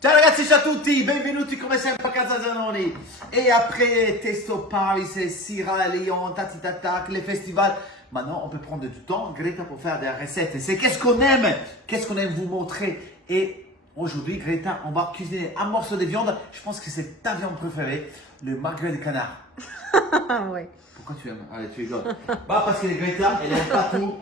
Ciao ragazzi, ciao a tutti, benvenuti come sempre a casa Zanoni. Et après Testo Paris, Sierra Leone, Tati Tatak, les festivals, maintenant on peut prendre du temps, Greta, pour faire des recettes. Et c'est qu'est-ce qu'on aime vous montrer. Et aujourd'hui, Greta, on va cuisiner un morceau de viande. Je pense que c'est ta viande préférée, le magret de canard. Oui. Pourquoi tu aimes? Allez, tu rigoles. Bah parce que Greta, elle n'aime pas tout.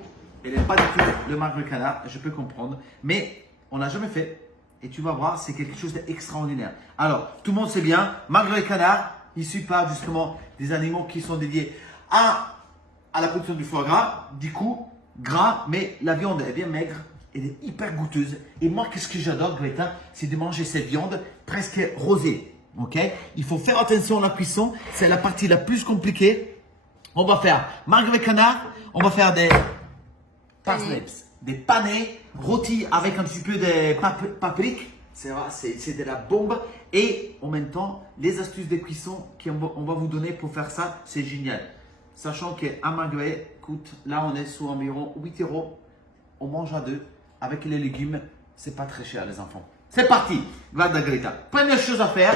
Elle n'aime pas du tout le magret de canard, je peux comprendre. Mais on l'a jamais fait. Et tu vas voir, c'est quelque chose d'extraordinaire. Alors, tout le monde sait bien, magret de canard, il ne suit pas justement des animaux qui sont dédiés à la production du foie gras, du coup, gras, mais la viande est bien maigre, elle est hyper goûteuse. Et moi, qu'est-ce que j'adore, Greta, c'est de manger cette viande presque rosée. Ok? Il faut faire attention à la cuisson, c'est la partie la plus compliquée. On va faire magret de canard, on va faire des parsnips, des panais rôtis avec un petit peu de paprika. C'est de la bombe. Et en même temps, les astuces de cuisson qu'on va vous donner pour faire ça, c'est génial. Sachant qu'un magret coûte, là on est sur environ 8 euros. On mange à deux. Avec les légumes, c'est pas très cher les enfants. C'est parti, Vada Greta. Première chose à faire,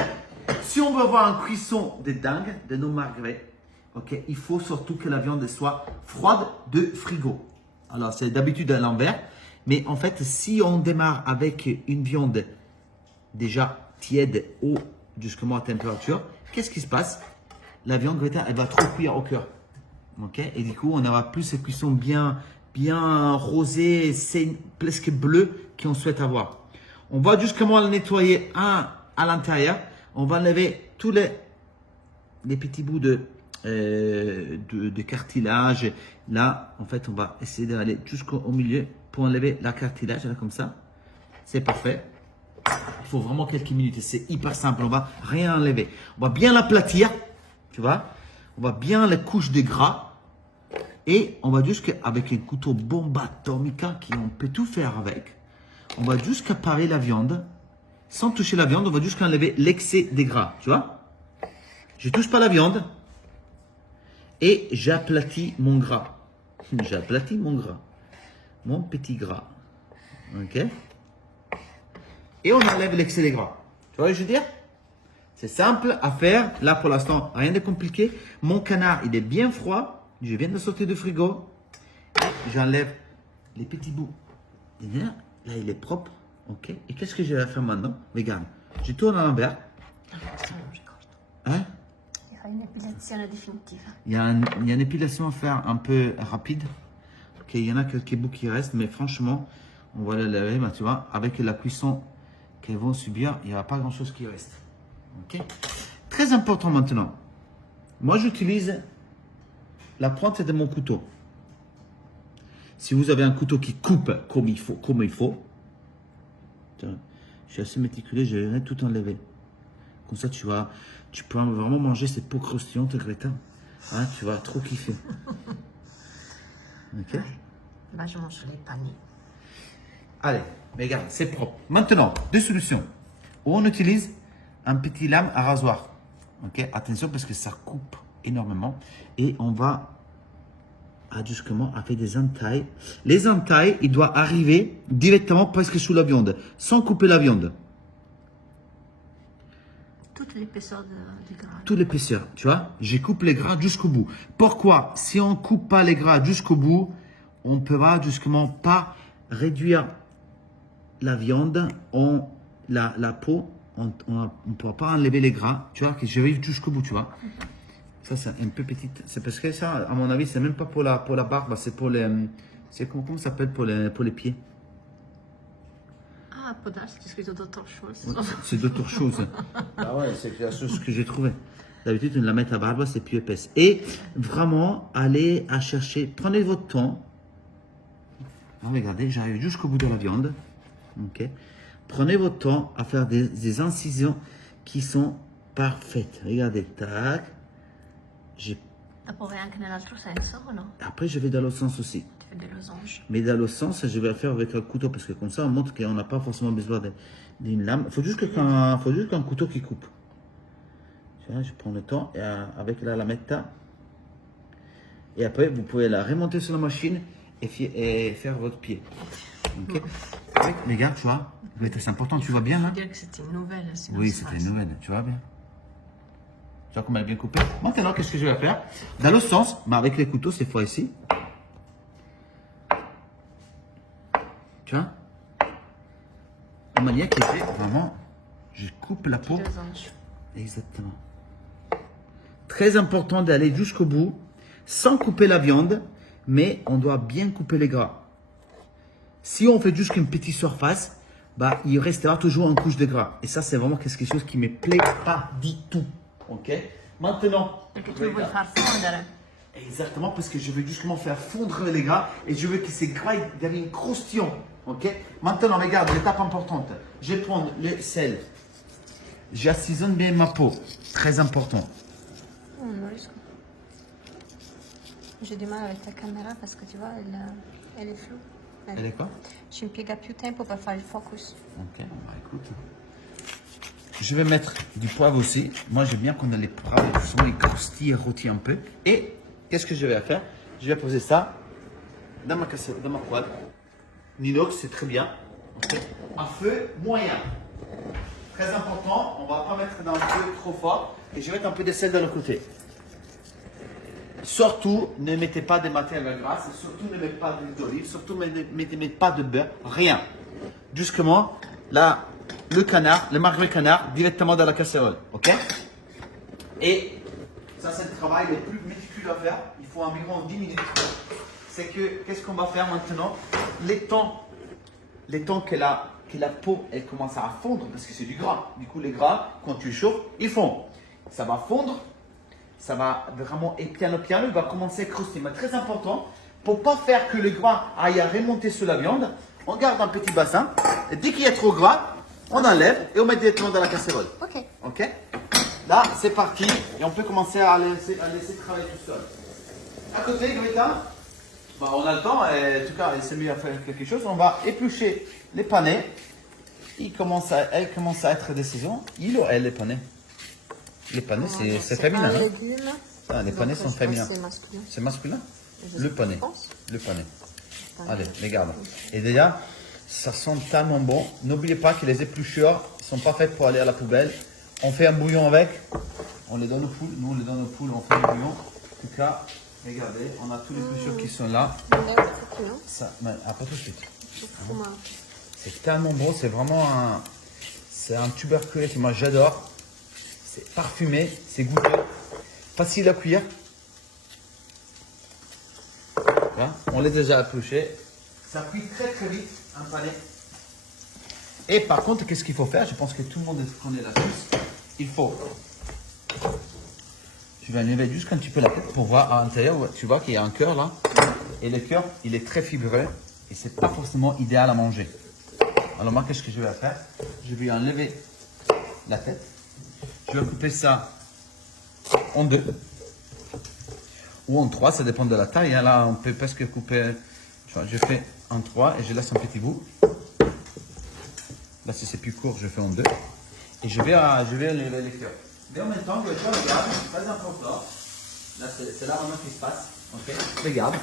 si on veut avoir une cuisson de dingue de nos magrets, ok, il faut surtout que la viande soit froide de frigo. Alors, c'est d'habitude à l'envers. Mais en fait, si on démarre avec une viande déjà tiède ou justement à température, qu'est-ce qui se passe? La viande, Greta, elle va trop cuire au cœur. Ok? Et du coup, on aura plus cette cuisson bien rosée, presque bleue qu'on souhaite avoir. On va justement la nettoyer à l'intérieur. On va enlever tous les petits bouts de cartilage. Là, en fait, on va essayer d'aller jusqu'au milieu pour enlever la cartilage, là, comme ça. C'est parfait. Il faut vraiment quelques minutes et c'est hyper simple. On va rien enlever. On va bien l'aplatir, tu vois. On va bien la couche de gras. Et on va jusqu'avec un couteau bomba atomica qui on peut tout faire avec. On va jusqu'à parer la viande. Sans toucher la viande, on va jusqu'à enlever l'excès de gras, tu vois. Je touche pas la viande. Et j'aplatis mon gras. J'aplatis mon gras. Mon petit gras. Ok? Et on enlève l'excès de gras. Tu vois ce que je veux dire? C'est simple à faire. Là, pour l'instant, rien de compliqué. Mon canard, il est bien froid. Je viens de sortir du frigo. J'enlève les petits bouts. Là, il est propre. Ok? Et qu'est-ce que je vais faire maintenant? Regarde. Je tourne à l'envers. Hein? Une épilation définitive. Il y a une épilation à faire un peu rapide. Ok, il y en a quelques bouts qui restent, mais franchement, on va les laver, bah, tu vois, avec la cuisson qu'elles vont subir, il n'y aura pas grand chose qui reste. Ok. Très important maintenant. Moi, j'utilise la pointe de mon couteau. Si vous avez un couteau qui coupe comme il faut, tiens, je suis assez méticuleux, je vais tout enlever. Comme ça, tu peux vraiment manger cette peau croustillante, Greta. Hein, tu vas trop kiffer. Ok? Là, je mange les panais. Allez, mais regarde, c'est propre. Maintenant, deux solutions. Ou on utilise un petit lame à rasoir. Ok? Attention parce que ça coupe énormément. Et on va justement faire des entailles. Les entailles, il doit arriver directement presque sous la viande, sans couper la viande. Toute l'épaisseur du gras. Toute l'épaisseur, tu vois, je coupe les gras jusqu'au bout. Pourquoi? Si on ne coupe pas les gras jusqu'au bout, on ne pourra justement pas réduire la viande, la peau, on ne pourra pas enlever les gras, tu vois, que je vais jusqu'au bout, tu vois. Ça, c'est un peu petite. C'est parce que ça, à mon avis, c'est même pas pour la barbe, c'est pour les. C'est comment ça s'appelle pour les pieds? Ah, podage, c'est d'autres choses. Ouais, c'est d'autres choses. Ah ouais, c'est la chose que j'ai trouvée. D'habitude, on la met à barbe, c'est plus épaisse. Et vraiment, allez à chercher, prenez votre temps. Ah, regardez, j'arrive jusqu'au bout de la viande. Ok. Prenez votre temps à faire des incisions qui sont parfaites. Regardez, tac. La pourrais anche nell'altro senso o no? Après, je vais dans l'autre sens aussi. Tu fais des losanges. Mais dans l'autre sens, je vais le faire avec un couteau parce que comme ça, on montre qu'on n'a pas forcément besoin d'une lame. Il faut juste qu'un couteau qui coupe. Tu vois, je prends le temps et avec la lametta. Et après, vous pouvez la remonter sur la machine et faire votre pied. Ok. Oui, les gars, tu vois, c'est important, tu vois bien Je là? veux dire que c'était une nouvelle. Sinon Oui, ça c'était passe. une nouvelle, tu vois bien. Tu vois comment elle est bien coupée? Maintenant, qu'est-ce que je vais faire? Dans l'autre sens, mais avec les couteaux, cette fois ici. Tu vois? De manière qui fait vraiment, je coupe la peau. Deux anges. Exactement. Très important d'aller jusqu'au bout, sans couper la viande, mais on doit bien couper les gras. Si on fait juste une petite surface, bah, il restera toujours une couche de gras. Et ça, c'est vraiment quelque chose qui me plaît pas du tout. Ok? Maintenant, Perché tu lo vuoi far fondere. exactement, parce que je veux justement faire fondre les gras et je veux que ces gras deviennent croustillants. Ok? Maintenant, regarde, l'étape importante. Je vais prendre le sel. J'assaisonne bien ma peau. Très important. Non riesco. J'ai du mal avec ta caméra parce que tu vois, elle est floue. Elle est quoi? Ci impiega più tempo per fare il focus. Ok, bah écoute. Je vais mettre du poivre aussi. Moi, j'aime bien qu'on a les poivres, souvent ils croustillent et rôtissent un peu. Et qu'est-ce que je vais faire? Je vais poser ça dans ma cassette, dans ma poêle. L'inox, c'est très bien. Ok. À feu moyen. Très important, on ne va pas mettre dans le feu trop fort. Et je vais mettre un peu de sel de l'autre côté. Surtout, ne mettez pas de matière grasse, surtout ne mettez pas d'huile d'olive, surtout ne mettez pas de beurre, rien. Justement, là, le canard, le magret canard, directement dans la casserole, ok? Et ça, c'est le travail le plus méticuleux à faire. Il faut environ 10 minutes. C'est que, qu'est-ce qu'on va faire maintenant? Les temps que la peau, elle commence à fondre, parce que c'est du gras. Du coup, les gras, quand tu chauffes, ils fondent. Ça va fondre. Ça va vraiment, et piano piano, il va commencer à croustiller. Mais très important, pour ne pas faire que le gras aille à remonter sur la viande, on garde un petit bassin. Et dès qu'il y a trop gras, on enlève et on met directement dans la casserole. Ok. Ok? Là, c'est parti. Et on peut commencer à laisser travailler tout seul. À côté, Greta, bah, on a le temps. Et en tout cas, c'est mieux à faire quelque chose. On va éplucher les panais. Elle commence à être des saisons. Il ou elle, les panais? Les panais, c'est féminin. un Hein? légume. Ah, les panais Donc, sont je pense féminins. que c'est masculin. C'est masculin? Je Le panais. pense. Le panais. Panais. Allez, regarde. Et déjà, ça sent tellement bon. N'oubliez pas que les épluchures ne sont pas faites pour aller à la poubelle. On fait un bouillon avec. On les donne aux poules. Nous, on les donne aux poules. On fait un bouillon. En tout cas, regardez, on a tous les épluchures qui sont là. Ça, mais, pas tout de suite. C'est tellement bon. C'est vraiment un tuberculé que moi j'adore. C'est parfumé, c'est goûteux, facile à cuire. Voilà, on l'a déjà épluché. Ça cuit très très vite, un panais. Et par contre, qu'est-ce qu'il faut faire? Je pense que tout le monde connaît la sauce. Il faut. Je vais enlever juste un petit peu la tête pour voir à l'intérieur. Tu vois qu'il y a un cœur là. Et le cœur, il est très fibreux. Et c'est pas forcément idéal à manger. Alors moi, qu'est-ce que je vais faire? Je vais enlever la tête. Je vais couper ça en 2 ou en 3, ça dépend de la taille. Hein. Là, on peut presque couper. Tu vois, je fais en 3 et je laisse un petit bout. Là, si c'est plus court, je fais en 2. Et je vais enlever les cœurs. Mais en même temps, je vais faire, regarde, c'est très important. Là, c'est là vraiment qu'il se passe. Ok. Regarde,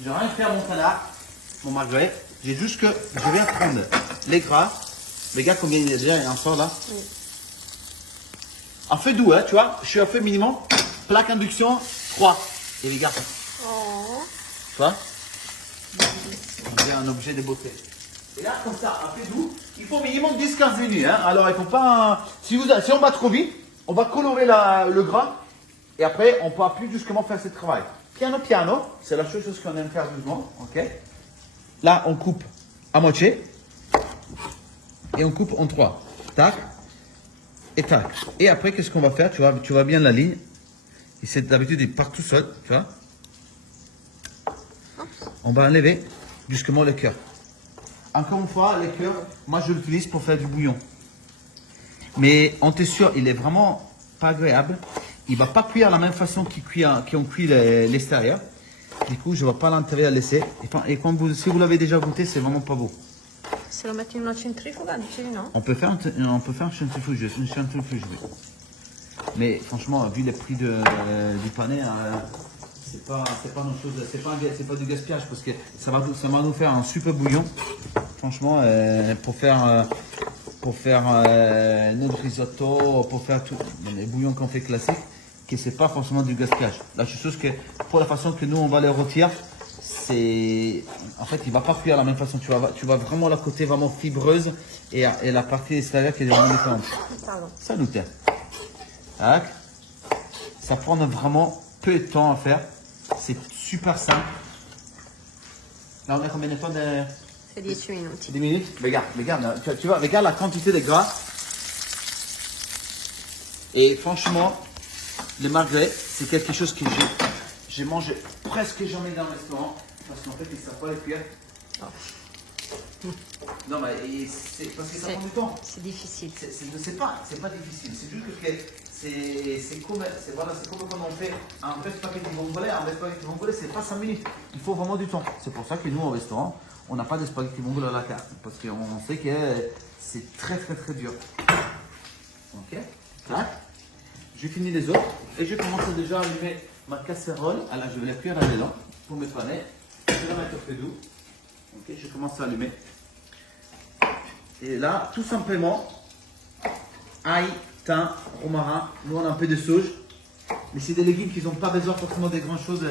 je vais rien faire mon canard, mon magret. J'ai juste que je viens prendre les gras. Regarde combien il y a déjà, il y a un sort là. Oui. En feu doux, hein, tu vois, je suis à feu minimum, plaque induction 3. Et regarde, Oh. tu vois, j'ai un objet de beauté. Et là, comme ça, à feu doux, il faut minimum 10-15 minutes. Hein. Alors, il faut pas. Si on va trop vite, on va colorer le gras. Et après, on ne pourra plus justement faire ce travail. Piano, piano, c'est la seule chose qu'on aime faire doucement. Ok. Là, on coupe à moitié. Et on coupe en 3. Tac. Et tac. Et après, qu'est-ce qu'on va faire? Tu vois bien la ligne. Et c'est d'habitude, il part tout seul, tu vois. On va enlever justement le cœur. Encore une fois, le cœur, moi je l'utilise pour faire du bouillon. Mais on est sûr, il est vraiment pas agréable. Il ne va pas cuire de la même façon qu'on cuit l'extérieur. Du coup, je ne vais pas l'intérieur laisser. Et si vous l'avez déjà goûté, c'est vraiment pas beau. Se lo metti in una centrifuga, dici di no? On peut faire un centrifuge, oui. Mais franchement, vu les prix du panais, c'est pas nos choses, c'est pas du gaspillage parce que ça va nous faire un super bouillon. Franchement, pour faire notre risotto, pour faire tout les bouillons qu'on fait classiques, que c'est pas forcément du gaspillage. Là, je suis sûr que pour la façon que nous on va les rôtir, c'est en fait il va pas cuire de la même façon. Tu vas vraiment la côté vraiment fibreuse et la partie extérieure qui est vraiment différente. Ça nous tient. Tac. Ça prend vraiment peu de temps à faire. C'est super simple. Là, on a combien de temps de... C'est 10 minutes. 10 minutes. Regarde, tu vois, regarde la quantité de gras. Et franchement, le magret, c'est quelque chose que j'ai mangé presque jamais dans le restaurant. Parce qu'en fait, ils ne savent pas les cuire. Non, mais c'est parce que ça prend du temps. C'est difficile. C'est pas difficile. C'est juste que c'est comme quand on fait un vrai spaghetti vongolais. Un vrai spaghetti vongolais, c'est pas 5 minutes. Il faut vraiment du temps. C'est pour ça que nous, au restaurant, on n'a pas de spaghetti vongolais à la carte. Parce qu'on sait que c'est très dur. Ok. Là, je finis les autres. Et je commence déjà à allumer ma casserole. Alors, je vais la cuire là-dedans pour me paner. Je vais la mettre au feu doux. Ok, je commence à allumer. Et là, tout simplement, ail, thym, romarin. Nous, on a un peu de sauge. Mais c'est des légumes qui n'ont pas besoin forcément de grand chose.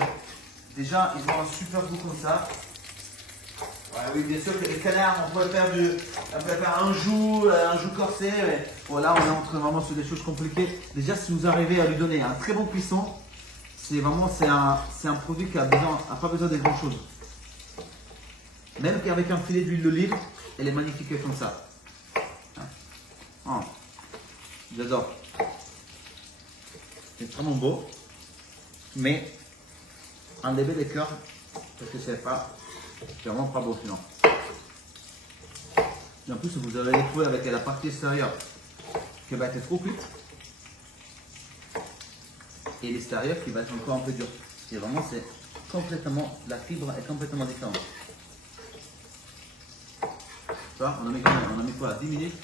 Déjà, ils ont un super goût comme ça. Ouais, oui, bien sûr que les canards, on peut faire un joue corsé. Mais voilà, on est entre vraiment sur des choses compliquées. Déjà, si vous arrivez à lui donner un très bon cuisson, c'est un produit qui n'a pas besoin de grand chose. Même qu'avec un filet d'huile d'olive, elle est magnifique comme ça. Oh, j'adore. C'est vraiment beau. Mais enlevez les cœurs parce que c'est vraiment pas beau sinon. Et en plus, vous allez les trouver avec la partie extérieure qui va être trop cuite. Et l'extérieur qui va être encore un peu dur. Et vraiment, c'est complètement, la fibre est complètement différente. On a mis quoi, 10 minutes.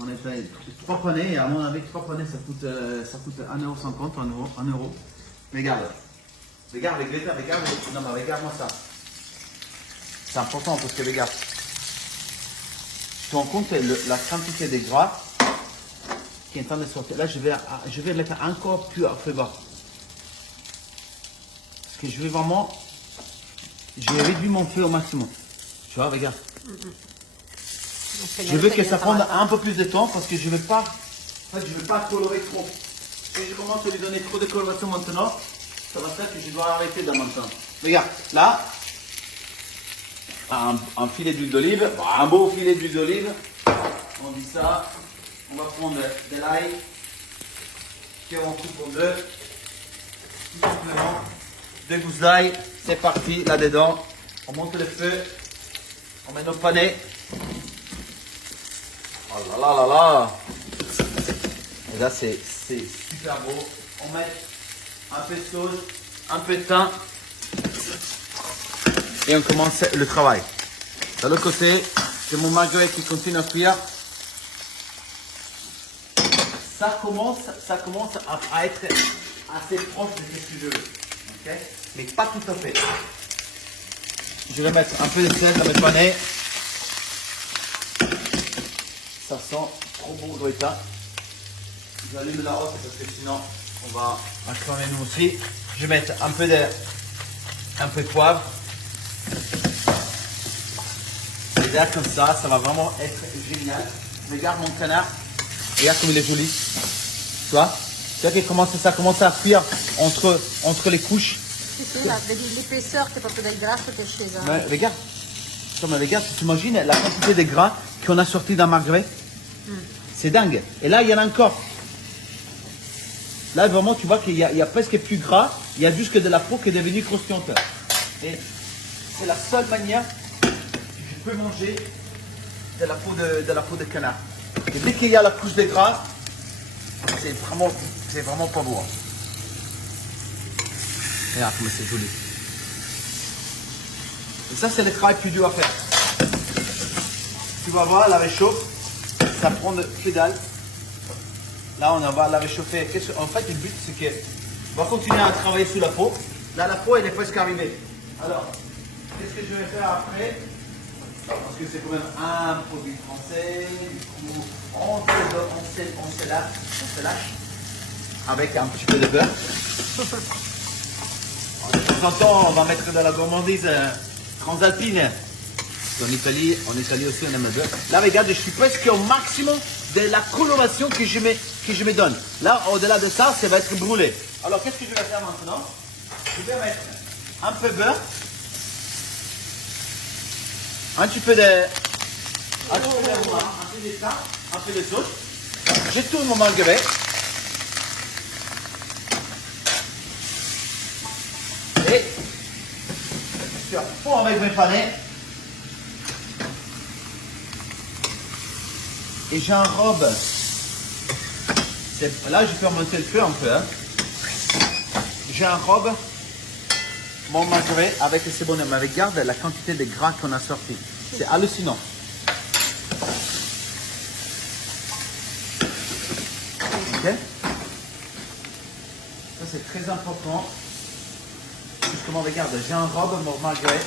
On a fait 3 poignées et à mon avis 3 poignées ça coûte 1,50 €, 1 euro. Regarde les Greta, non mais regarde-moi ça. C'est important parce que regarde. Tu te rends compte la quantité de gras qui est en train de sortir. Là je vais le mettre encore plus à feu bas. Parce que je vais réduire mon feu au maximum. Tu vois, regarde. Je veux que ça prenne un peu plus de temps parce que je ne veux pas colorer trop. Si je commence à lui donner trop de coloration maintenant, ça va faire que je dois arrêter dans mon temps. Regarde, là, un filet d'huile d'olive, un beau filet d'huile d'olive. On dit ça. On va prendre de l'ail, qu'on coupe en deux. Tout simplement, 2 gousses d'ail. C'est parti, là-dedans. On monte le feu. On met nos panais. Oh là là là là! Et là, c'est super beau. On met un peu de sauce, un peu de thym. Et on commence le travail. De l'autre côté, c'est mon magret qui continue à cuire. Ça commence à être assez proche de ce que je veux. Okay? Mais pas tout à fait. Je vais mettre un peu de sel dans mes panais. Ça sent trop bon Greta. J'allume la haute parce que sinon on va acclamer nous aussi. Je vais mettre un peu de poivre. Et là comme ça va vraiment être génial. Regarde mon canard. Regarde comme il est joli. Tu vois qu'il ça commence à fuir entre les couches. Sì, vedi l'épaisseur che proprio del grasso che è scesa. Ouais, regarde. Regarde, tu t'imagines la quantité de gras qu'on a sorti d'un magret. C'est dingue. Et là, il y en a encore. Là, vraiment, tu vois qu'il y a presque plus gras. Il y a juste que de la peau qui est devenue croustillante. Et c'est la seule manière que tu peux manger de la peau de canard. Et dès qu'il y a la couche de gras, c'est vraiment pas beau. Regarde comme c'est joli. Et ça, c'est le travail plus dur à faire. Tu vas voir, la réchauffe. Ça prend que dalle. Là, on va la réchauffer. En fait, le but, c'est qu'on va continuer à travailler sous la peau. Là, la peau, elle est presque arrivée. Alors, qu'est-ce que je vais faire après? Parce que c'est quand même un produit français. Du coup, on se lâche avec un petit peu de beurre. De temps en temps, on va mettre de la gourmandise transalpine. En Italie aussi, on aime le beurre. Là, regarde, je suis presque au maximum de la coloration que je me donne. Là, au-delà de ça, ça va être brûlé. Alors, qu'est-ce que je vais faire maintenant? Je vais mettre un peu de beurre, un petit peu de noix, un peu de ça, un peu de sauce. Je tourne mon marguerite. Et je suis fond avec mes panais. Et j'enrobe. Là, je peux remonter le feu un peu. Hein. J'enrobe mon marguerite avec ces bonhommes. Mais regarde la quantité de gras qu'on a sorti. C'est hallucinant. Ok. Ça, c'est très important. Justement, regarde, j'enrobe mon marguerite.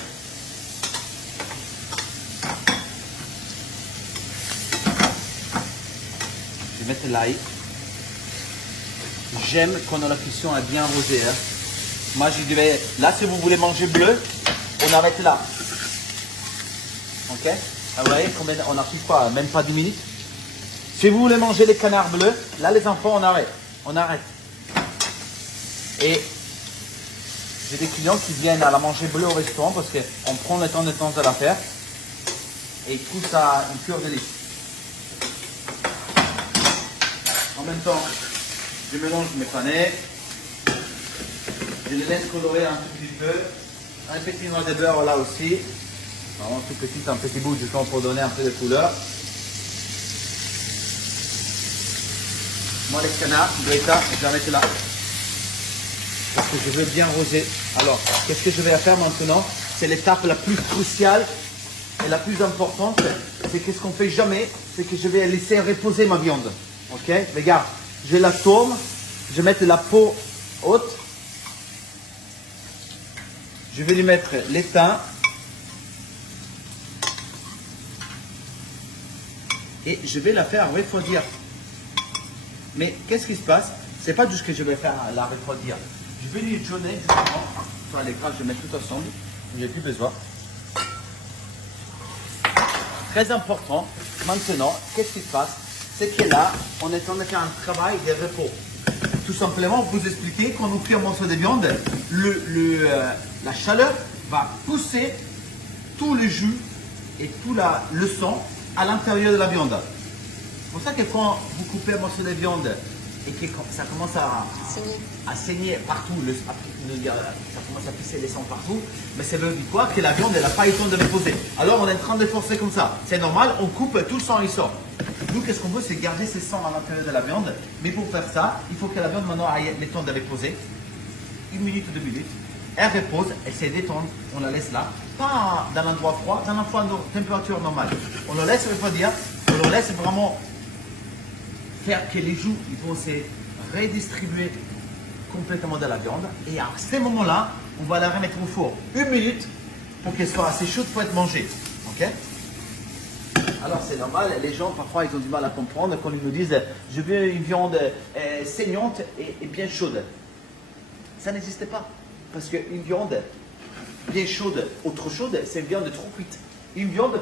Je vais mettre l'ail. J'aime quand la cuisson est bien rosée. Hein. Moi, je dirais, là, si vous voulez manger bleu, on arrête là. Ok? Vous voyez, on n'arrive pas, même pas 10 minutes. Si vous voulez manger les canards bleus, là, les enfants, on arrête. On arrête. Et j'ai des clients qui viennent à la manger bleue au restaurant parce qu'on prend le temps de la faire. Et tout ça, une cure de lit. En même temps, je mélange mes panais. Je les laisse colorer un tout petit peu. Un petit noix de beurre là aussi. Vraiment tout petit, un petit bout du temps pour donner un peu de couleur. Moi, les canards, je vais les mettre là. Parce que je veux bien roser. Alors, qu'est-ce que je vais faire maintenant? C'est l'étape la plus cruciale et la plus importante. C'est qu'est-ce qu'on fait jamais? C'est que je vais laisser reposer ma viande. Ok? Regarde, je la tourne. Je vais mettre la peau haute. Je vais lui mettre l'étain. Et je vais la faire refroidir. Mais qu'est-ce qui se passe? C'est pas juste que je vais faire la refroidir. Je vais lui donner justement sur l'écran, je vais mettre tout ensemble. J'ai plus besoin. Très important. Maintenant, qu'est-ce qui se passe? C'est que là, on est en train de faire un travail de repos. Tout simplement, vous expliquer quand on cuit un morceau de viande, la chaleur va pousser tout le jus et tout le sang à l'intérieur de la viande. C'est pour ça que quand vous coupez un morceau de viande et que ça commence à saigner partout, ça commence à pisser les sangs partout, mais ça veut dire quoi? Que la viande n'a pas eu le temps de reposer. Alors on est en train de forcer comme ça. C'est normal, on coupe, tout le sang il sort. Nous, qu'est-ce qu'on veut? C'est garder ces sangs à l'intérieur de la viande. Mais pour faire ça, il faut que la viande maintenant ait le temps de reposer. 1 minute, 2 minutes. Elle repose, elle s'est détendre, on la laisse là. Pas dans l'endroit froid, dans l'endroit température normale. On la laisse refroidir, on la laisse vraiment faire que les joues ils vont se redistribuer complètement dans la viande. Et à ce moment-là, on va la remettre au four 1 minute pour qu'elle soit assez chaude pour être mangée. Ok? Alors c'est normal, les gens parfois ils ont du mal à comprendre quand ils nous disent je veux une viande saignante et bien chaude. Ça n'existe pas. Parce qu'une viande bien chaude ou trop chaude, c'est une viande trop cuite. Une viande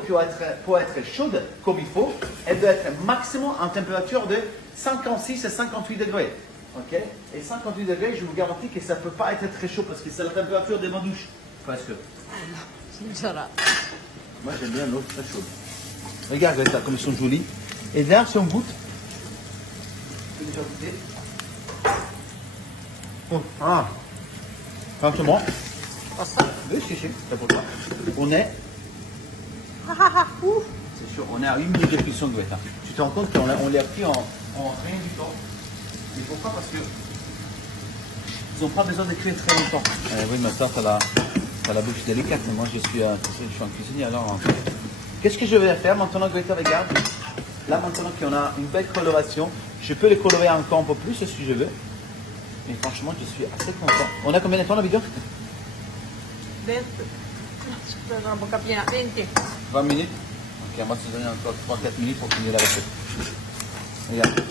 pour être chaude comme il faut, elle doit être maximum en température de 56 à 58 degrés. Ok? Et 58 degrés, je vous garantis que ça ne peut pas être très chaud parce que c'est la température de ma douche. Presque. Moi j'aime bien l'eau très chaude. Regarde ça, comme ils sont jolis. Et là, si on goûte, je vais déjà goûter. Oh, ah, franchement, oui, c'est pour toi. On est, c'est sûr, on est à 1 minute de cuisson de Greta. Tu te rends compte qu'on l'a pris en rien du temps. Mais pourquoi? Parce que ils n'ont pas besoin de cuire très longtemps. Oui, ma soeur, t'as la bouche délicate. Moi, je suis un cuisinier, alors. Qu'est-ce que je vais faire maintenant, Greta? Regarde. Là, maintenant qu'on a une belle coloration, je peux les colorer encore un peu plus si je veux. Mais franchement, je suis assez content. On a combien de temps la vidéo? 20. Scusa, la bocca piena. 20. 20 minutes. Ok, moi, je te donne encore 3-4 minutes pour finir la recette. Regarde.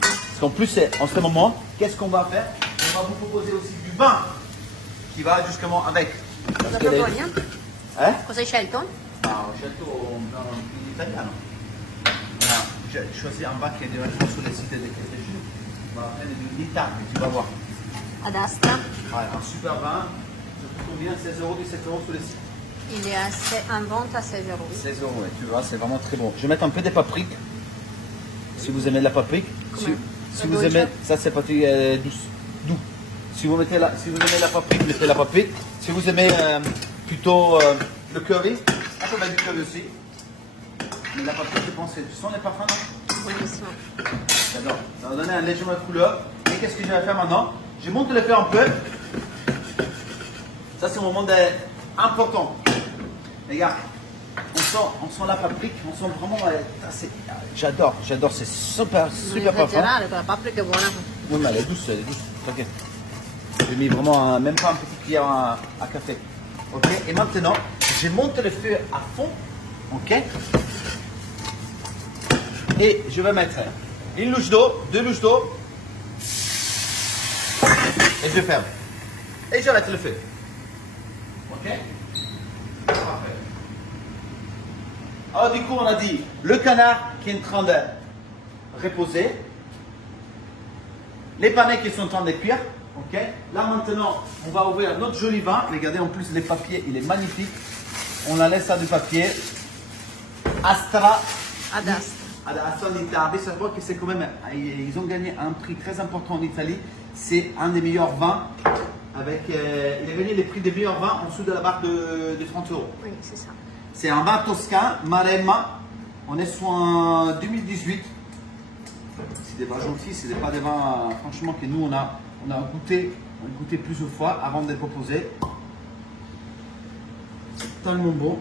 Parce qu'en plus, en ce moment, qu'est-ce qu'on va faire? On va vous proposer aussi du vin qui va justement avec. Parce Cosa que les- proponi? Hein? Cosa hai scelto? Ah, ho scelto in italiano. Ah, j'ai choisi un vin qui est directement sur le site de Café Jus. On va prendre du Nita, tu vas voir. Ad Astra. Voilà, un super vin. Ça coûte combien? 16 euros, 17 euros sur le site. Il est en vente à 16 euros. 16 euros, ouais, tu vois, c'est vraiment très bon. Je vais mettre un peu de paprika. Si vous aimez la paprika. Si vous aimez, ça c'est paprika douce. Doux. Si vous aimez la paprika, mettez la paprika. Si vous aimez plutôt le curry, un peu mettre du curry aussi. Mais la paprika, je pense, ce sont les parfums, non? Buonissimo. J'adore. Ça va donner un légèrement de couleur. Et qu'est-ce que je vais faire maintenant? Je monte le feu un peu. Ça, c'est un moment important. Regarde, on sent la paprika, on sent vraiment. J'adore, c'est super Non parfum. esagerare, la paprika è buona. Oui, mais elle est douce, ok. J'ai mis vraiment même pas un petit cuillère à café. Ok, et maintenant, je monte le feu à fond. Ok. Et je vais mettre une louche d'eau, 2 louches d'eau. Et je ferme. Et j'arrête le feu. Ok. Parfait. Alors du coup, on a dit le canard qui est en train de reposer. Les panais qui sont en train de cuire. Ok. Là maintenant, on va ouvrir notre joli vin. Regardez, en plus, les papiers, il est magnifique. On a laissé du papier. Astra. Ad Astra. Astra d'Italie. Ça voit que c'est quand même. Ils ont gagné un prix très important en Italie. C'est un des meilleurs vins. Il a gagné les prix des meilleurs vins en dessous de la barre de 30 euros. Oui, c'est ça. C'est un vin toscan, Maremma. On est sur un 2018. C'est des vins gentils, c'est pas des vins franchement que nous on a goûté plusieurs fois avant de les proposer. C'est tellement bon.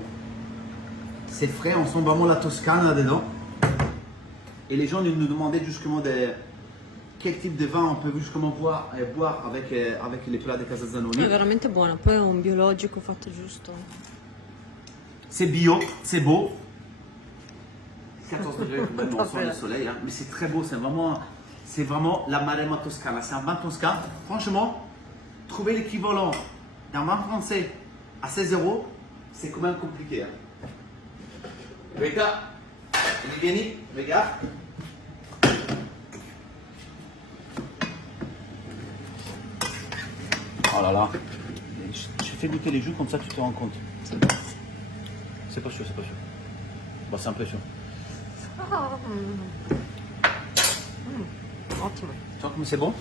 C'est frais, on sent vraiment la Toscane là-dedans. Et les gens nous demandaient justement quel type de vin on peut justement boire avec les plats de Casa Zanoni. È veramente buono, poi è un biologico fatto giusto. C'est bio, c'est beau. 14 degrés même sans le soleil, hein. Mais c'est très beau, c'est vraiment la Maremma Toscana. C'est un vin toscan. Franchement, trouver l'équivalent d'un vin français à 16 euros, c'est quand même compliqué. Hein. Regarde, Evgeny, regarde. Oh là là, je fais goûter les jus comme ça tu te rends compte. C'est pas sûr, c'est pas sûr. Bon, c'est un peu sûr. Ottimo. Tu vois comme c'est bon?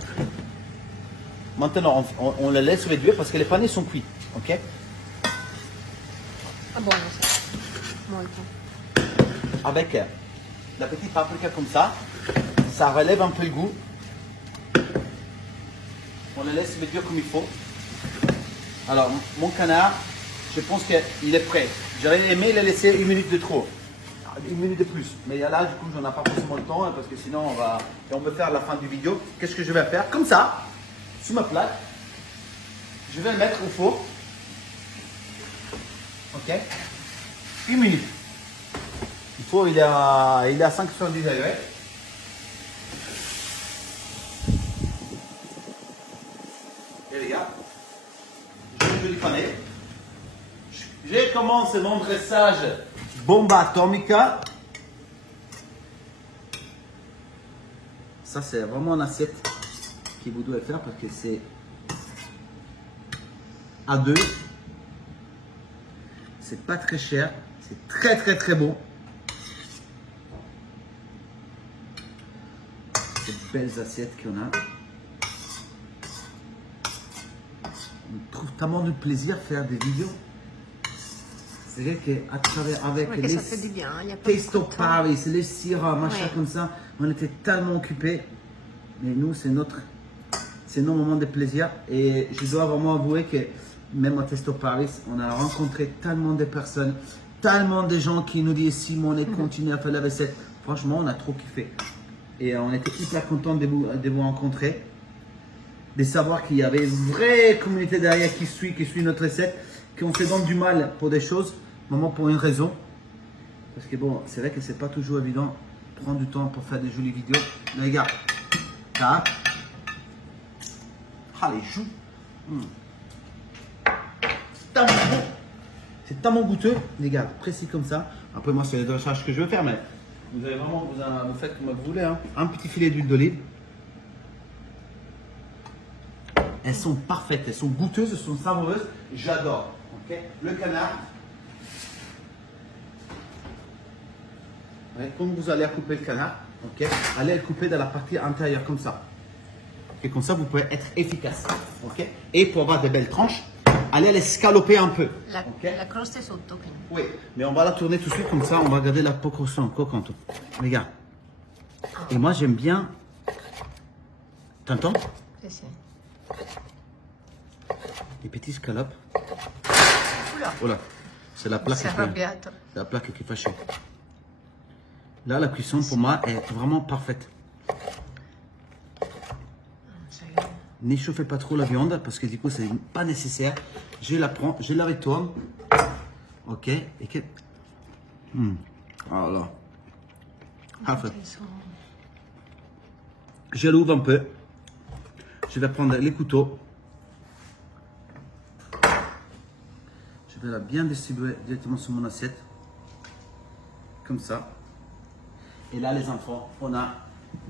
Maintenant, on le laisse réduire parce que les panais sont cuits. Ok? È buono, sì. Molto. Avec la petite paprika comme ça relève un peu le goût. On le laisse réduire comme il faut. Alors, mon canard, je pense qu'il est prêt. J'aurais aimé le laisser 1 minute de trop. 1 minute de plus. Mais là, du coup, j'en ai pas forcément le temps hein, parce que sinon, on peut faire la fin du vidéo. Qu'est-ce que je vais faire? Comme ça, sous ma plaque, je vais le mettre au four. Ok? 1 minute. Le four, il est à 570 degrés. Et regarde, je mets du pané. Je commence mon dressage bomba atomica. Ça, c'est vraiment une assiette que vous devez faire parce que c'est à 2. C'est pas très cher. C'est très très très bon. Ces belles assiettes qu'on a. On trouve tellement de plaisir à faire des vidéos. C'est vrai qu'à travers avec Ouais, les ça fait du bien, il y a pas Taste beaucoup of de temps. Paris, les sirop, machin Ouais. comme ça, on était tellement occupés. Mais nous, c'est nos moments de plaisir. Et je dois vraiment avouer que même à Taste of Paris, on a rencontré tellement de personnes, tellement de gens qui nous disent Simon, on continue à faire la recette. Franchement, on a trop kiffé. Et on était hyper contents de vous rencontrer, de savoir qu'il y avait une vraie communauté derrière qui suit notre recette. qu'on se donne du mal pour des choses, vraiment pour une raison. Parce que bon, c'est vrai que c'est pas toujours évident de prendre du temps pour faire des jolies vidéos. Mais regarde, là, ah les choux, c'est tellement goûteux, les gars, précis comme ça. Après moi c'est les dossages que je veux faire, mais vous avez vraiment, vous faites comme vous voulez. Hein. Un petit filet d'huile d'olive. Elles sont parfaites, elles sont goûteuses, elles sont savoureuses. J'adore. Okay. Le canard. Ouais, comme vous allez couper le canard, okay, allez le couper dans la partie intérieure comme ça. Et comme ça, vous pouvez être efficace. Okay. Et pour avoir de belles tranches, allez les scaloper un peu. La crosta è sotto, quindi. Oui, mais on va la tourner tout de suite comme ça, on va garder la peau croquante. Regarde. Et moi, j'aime bien. T'entends? Sì, sì. Les petits scalopes. Oula, Voilà, c'est la plaque si è qui arrabbiato. c'est la plaque qui est fâchée. Là, la cuisson pour moi est vraiment parfaite. Sai, N'échauffez pas trop la viande parce que du coup, c'est pas nécessaire. Je la prends, je la retourne. Ok. Et que. Voilà. Parfait. ci sono- Je l'ouvre un peu. Je vais prendre les couteaux. Je vais la bien distribuer directement sur mon assiette. Comme ça. Et là, les enfants, on a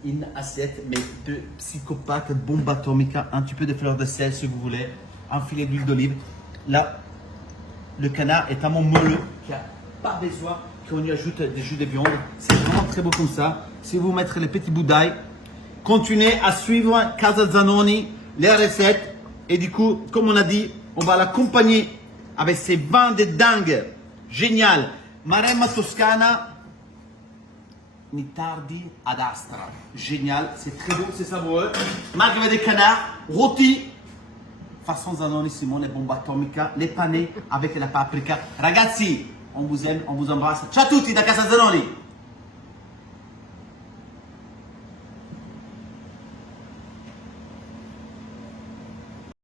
une assiette, mais de psychopathe, bombe atomique, un petit peu de fleur de sel si vous voulez, un filet d'huile d'olive. Là, le canard est tellement moelleux qu'il n'y a pas besoin qu'on y ajoute des jus de viande. C'est vraiment très beau comme ça. Si vous mettez les petits bouts d'ail, continuez à suivre Casa Zanoni, les recettes. Et du coup, comme on a dit, on va l'accompagner avec ces vins de dingue. Génial. Maremma Toscana. Nitardi ad Astra. Génial, c'est très beau, c'est savoureux. Magret de canard, rôti. Façon Zanoni Simone, bomba atomica, les panés avec la paprika. Ragazzi, on vous aime, on vous embrasse. Ciao a tutti da Casa Zanoni.